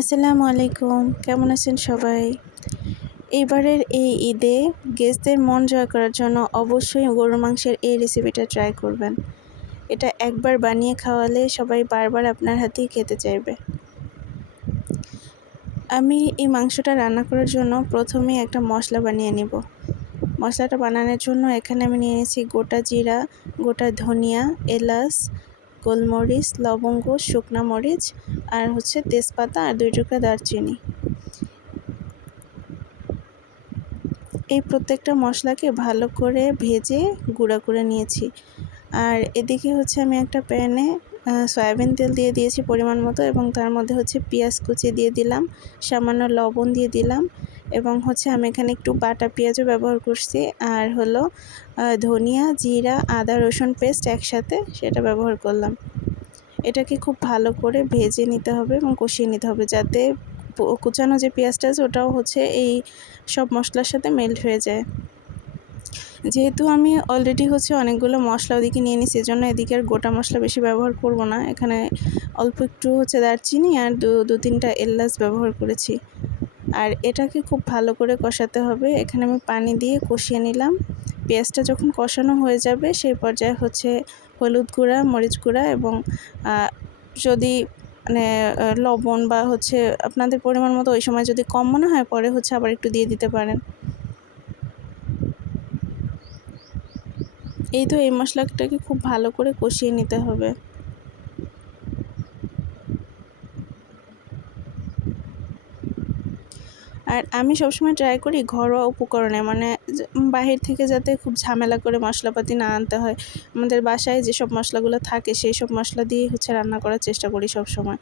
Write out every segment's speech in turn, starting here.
আসসালামু আলাইকুম। কেমন আছেন সবাই? এবারের এই ঈদে গেস্টদের মন জয় করার জন্য অবশ্যই গরুর মাংসের এই রেসিপিটা ট্রাই করবেন। এটা একবার বানিয়ে খাওয়ালে সবাই বারবার আপনার হাতেই খেতে চাইবে। আমি এই মাংসটা রান্না করার জন্য প্রথমে একটা মশলা বানিয়ে নিব। মশলাটা বানানোর জন্য এখানে আমি নিয়ে নিয়েছি গোটা জিরা, গোটা ধনিয়া, এলাচ গোলমরিচ, লবঙ্গ, শুকনা মরিচ আর হচ্ছে তেজপাতা আর দুই টুকরা দারচিনি। এই প্রত্যেকটা মশলাকে ভালো করে ভেজে গুঁড়া করে নিয়েছি। আর এদিকে হচ্ছে আমি একটা প্যানে সয়াবিন তেল দিয়ে দিয়েছি পরিমাণ মতো এবং তার মধ্যে হচ্ছে পেঁয়াজ কুচি দিয়ে দিলাম, সামান্য লবণ দিয়ে দিলাম এবং হচ্ছে আমি এখানে একটু বাটা পেঁয়াজও ব্যবহার করছি। আর হলো ধনিয়া, জিরা, আদা, রসুন পেস্ট একসাথে সেটা ব্যবহার করলাম। এটাকে খুব ভালো করে ভেজে নিতে হবে এবং কষিয়ে নিতে হবে যাতে কুচানো যে পেঁয়াজটা আছে ওটাও হচ্ছে এই সব মশলার সাথে মেল্ট হয়ে যায়। যেহেতু আমি অলরেডি হচ্ছে অনেকগুলো মশলা ওদিকে নিয়ে নিই সেজন্য এদিকে আর গোটা মশলা বেশি ব্যবহার করব না। এখানে অল্প একটু হচ্ছে দারচিনি আর দু দু, তিনটা এলাচ ব্যবহার করেছি। আর এটাকে খুব ভালো করে কষাতে হবে। এখানে আমি পানি দিয়ে কষিয়ে নিলাম। পেঁয়াজটা যখন কষানো হয়ে যাবে, সেই পর্যায়ে হচ্ছে হলুদ গুঁড়া, মরিচ গুঁড়া এবং যদি মানে লবণ বা হচ্ছে আপনাদের পরিমাণ মতো ওই সময় যদি কম মনে হয়, পরে হচ্ছে আবার একটু দিয়ে দিতে পারেন। এই তো এই মশলাটাকে খুব ভালো করে কষিয়ে নিতে হবে। আর আমি সবসময় ট্রাই করি ঘরোয়া উপকরণে মানে বাহির থেকে যাতে খুব ঝামেলা করে মশলাপাতি না আনতে হয়। আমাদের বাসায় যেসব মশলাগুলো থাকে, সেই সব মশলা দিয়েই হচ্ছে রান্না করার চেষ্টা করি সব সময়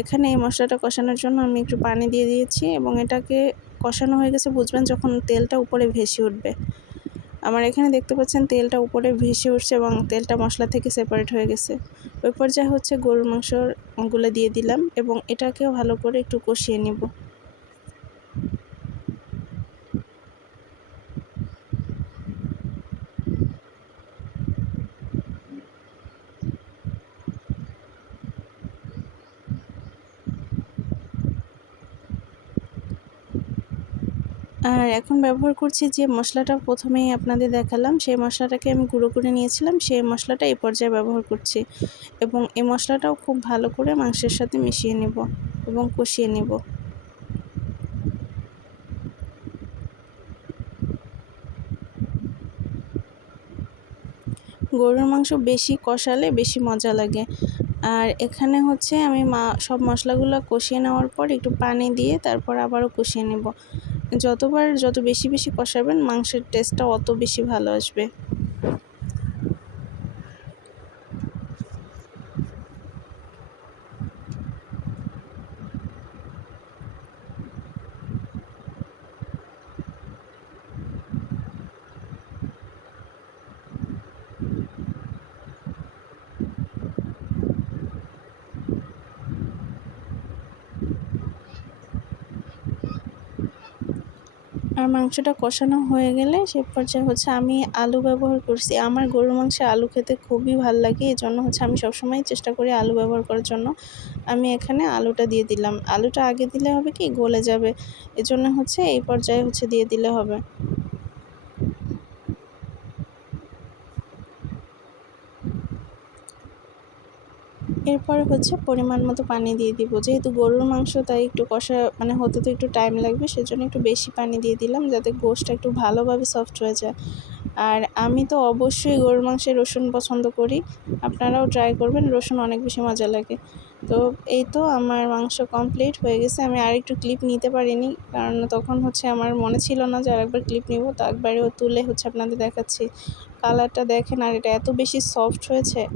এখানে এই মশলাটা কষানোর জন্য আমি একটু পানি দিয়ে দিয়েছি এবং এটাকে কষানো হয়ে গেছে, বুঝবেন যখন তেলটা উপরে ভেসে উঠবে। আমার এখানে দেখতে পাচ্ছেন তেলটা উপরে ভেসে উঠছে এবং তেলটা মশলা থেকে সেপারেট হয়ে গেছে। ওই পর্যায়ে হচ্ছে গরুর মাংসগুলো দিয়ে দিলাম এবং এটাকেও ভালো করে একটু কষিয়ে নেব। আর এখন ব্যবহার করছি যে মশলাটা প্রথমেই আপনাদের দেখালাম, সেই মশলাটাকে আমি গুঁড়ো করে নিয়েছিলাম, সেই মশলাটা এই পর্যায়ে ব্যবহার করছি এবং এই মশলাটাও খুব ভালো করে মাংসের সাথে মিশিয়ে নেব এবং কষিয়ে নেব। গরুর মাংস বেশি কষালে বেশি মজা লাগে। আর এখানে হচ্ছে আমি মা, সব মশলাগুলো কষিয়ে নেওয়ার পর একটু পানি দিয়ে তারপর আবারও কষিয়ে নেব। যতবার যত বেশি বেশি কষাবেন, মাংসের টেস্টটা অত বেশি ভালো আসবে। আর মাংসটা কষানো হয়ে গেলে সে পর্যায়ে হচ্ছে আমি আলু ব্যবহার করছি। আমার গরুর মাংসে আলু খেতে খুবই ভালো লাগে এই জন্য হচ্ছে আমি সবসময় চেষ্টা করি আলু ব্যবহার করার জন্য। আমি এখানে আলুটা দিয়ে দিলাম। আলুটা আগে দিলে হবে কি গলে যাবে, এজন্য হচ্ছে এই পর্যায়ে হচ্ছে দিয়ে দিলে হবে। এরপর হচ্ছে পরিমাণ মতো পানি দিয়ে দিব। যেহেতু গরুর মাংস, তাই একটু কষা মানে হতে তো একটু টাইম লাগবে, সেজন্য একটু বেশি পানি দিয়ে দিলাম যাতে গোশটা একটু ভালোভাবে সফট হয়ে যায়। আর আমি তো অবশ্যই গরুর মাংসে রসুন পছন্দ করি। আপনারাও ট্রাই করবেন, রসুন অনেক বেশি মজা লাগে। তো এই তো আমার মাংস কমপ্লিট হয়ে গেছে। আমি আরেকটু ক্লিপ নিতে পারিনি, কারণ তখন হচ্ছে আমার মনে ছিল না যে আরেকবার ক্লিপ নিব। তো একবারেও তুলে হচ্ছে আপনাদের দেখাচ্ছি। কালারটা দেখেন, আর এটা এত বেশি সফট হয়েছে।